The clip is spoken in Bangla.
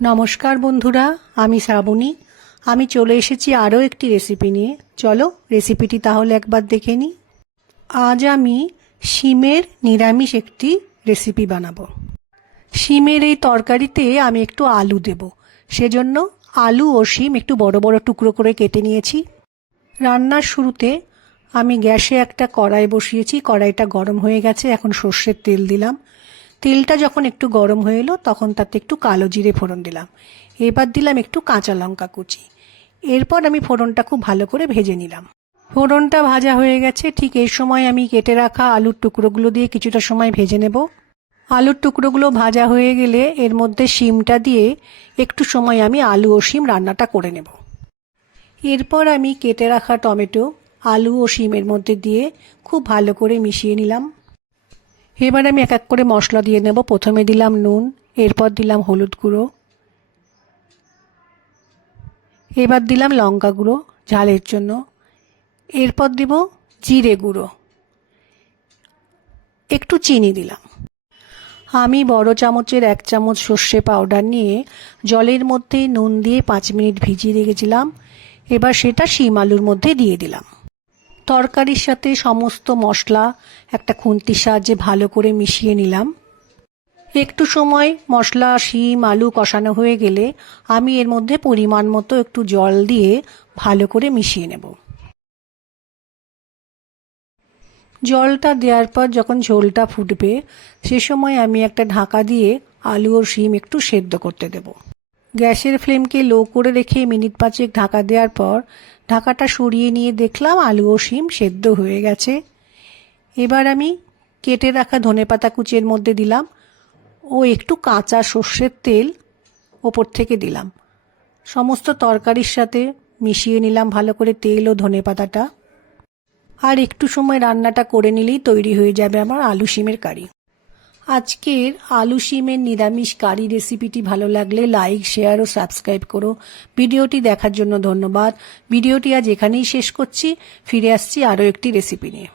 নমস্কার বন্ধুরা, আমি শ্রাবণী। আমি চলে এসেছি আরও একটি রেসিপি নিয়ে। চলো রেসিপিটি তাহলে একবার দেখে নিই। আজ আমি শিমের নিরামিষ একটি রেসিপি বানাবো। শিমের এই তরকারিতে আমি একটু আলু দেব। সেজন্য আলু ও শিম একটু বড় বড় টুকরো করে কেটে নিয়েছি। রান্নার শুরুতে আমি গ্যাসে একটা কড়াই বসিয়েছি। কড়াইটা গরম হয়ে গেছে, এখন সর্ষের তেল দিলাম। তেলটা যখন একটু গরম হয়ে এলো, তখন তাতে একটু কালো জিরে ফোড়ন দিলাম। এবার দিলাম একটু কাঁচা লঙ্কা কুচি। এরপর আমি ফোড়নটা খুব ভালো করে ভেজে নিলাম। ফোড়নটা ভাজা হয়ে গেছে, ঠিক এই সময় আমি কেটে রাখা আলুর টুকরোগুলো দিয়ে কিছুটা সময় ভেজে নেব। আলুর টুকরোগুলো ভাজা হয়ে গেলে এর মধ্যে শিমটা দিয়ে একটু সময় আমি আলু ও শিম রান্নাটা করে নেব। এরপর আমি কেটে রাখা টমেটো, আলু ও শিমের মধ্যে দিয়ে খুব ভালো করে মিশিয়ে নিলাম। এবার আমি এক এক করে মশলা দিয়ে নেব। প্রথমে দিলাম নুন, এরপর দিলাম হলুদ গুঁড়ো। এবার দিলাম লঙ্কা গুঁড়ো ঝালের জন্য। এরপর দিব জিরে গুঁড়ো। একটু চিনি দিলাম। আমি বড় চামচের এক চামচ সর্ষে পাউডার নিয়ে জলের মধ্যে নুন দিয়ে পাঁচ মিনিট ভিজিয়ে রেখেছিলাম। এবার সেটা শিম আলুর মধ্যে দিয়ে দিলাম। তরকারির সাথে সমস্ত মশলা, একটা খুন্তির সাহায্যে ভালো করে মিশিয়ে নিলাম। একটু সময় মশলা, শিম, আলু কষানো হয়ে গেলে আমি এর মধ্যে পরিমাণ মতো একটু জল দিয়ে ভালো করে মিশিয়ে নেব। জলটা দেওয়ার পর যখন ঝোলটা ফুটবে, সে সময় আমি একটা ঢাকা দিয়ে আলু ও শিম একটু সেদ্ধ করতে দেব। গ্যাসের ফ্লেমকে লো করে রেখে মিনিট পাঁচেক ঢাকা দেওয়ার পর ঢাকাটা সরিয়ে নিয়ে দেখলাম আলু ও শিম সেদ্ধ হয়ে গেছে। এবার আমি কেটে রাখা ধনেপাতা কুচির মধ্যে দিলাম ও একটু কাঁচা সর্ষের তেল ওপর থেকে দিলাম। সমস্ত তরকারির সাথে মিশিয়ে নিলাম ভালো করে তেল ও ধনেপাতাটা আর একটু সময় রান্নাটা করে নিলেই তৈরি হয়ে যাবে আমার আলু শিমের কারি। আজকের আলু শিমের নিরামিষ কারি রেসিপিটি ভালো লাগলে লাইক, শেয়ার ও সাবস্ক্রাইব করো। ভিডিওটি দেখার জন্য ধন্যবাদ। ভিডিওটি আজ এখানেই শেষ করছি। ফিরে আসছি আরও একটি রেসিপি নিয়ে।